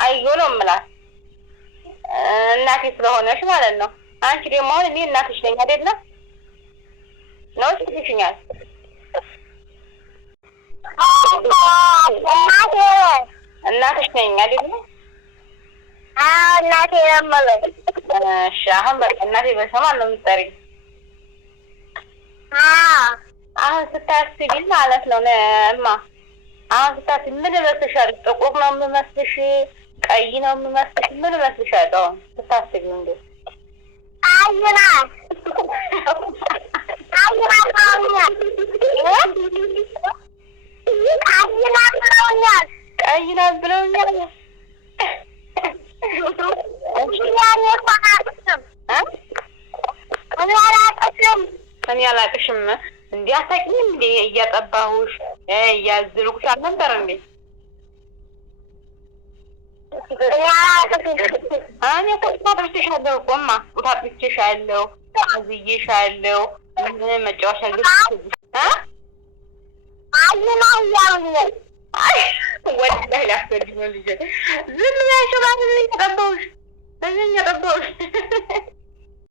አዩ ነው የምላት እናቴ ስለሆነሽ ማለት ነው። አንቺ ደግሞ አሁን እኔ እናትሽ ነኝ አይደለም ነው ትልሽኛል። እናትሽ ነኝ አይደለም? አዎ እናቴ ነው የምልሽ። እሺ አሁን በቃ እናቴ በሰማን ነው የምትጠሪኝ? አሁን ስታስቢ ማለት ነው እማ አሁን ስታስቢ ምን ይመስልሻል? ጥቁር ነው የምመስልሽ? ቀይ ነው የምመስልሽ? ምን ይመስልሻል? አሁን ስታስቢ እንዴ? ቀይ ናት ብለውኛል። እኔ አላቅሽም። እንዲህ አታውቂኝም እንዴ? እያጠባሁሽ እያዝልኩሽ አልነበር እንዴ? እኔ እኮ ጡት አጥብቼሻለሁ እኮ እማ፣ ጡት አጥብቼሻለሁ፣ አዝዬሻለሁ። መጫወቻ ወላሂ ላስወልድ ነው ልጄ። ዝም ብለሽ እባክሽ እያጠባሁሽ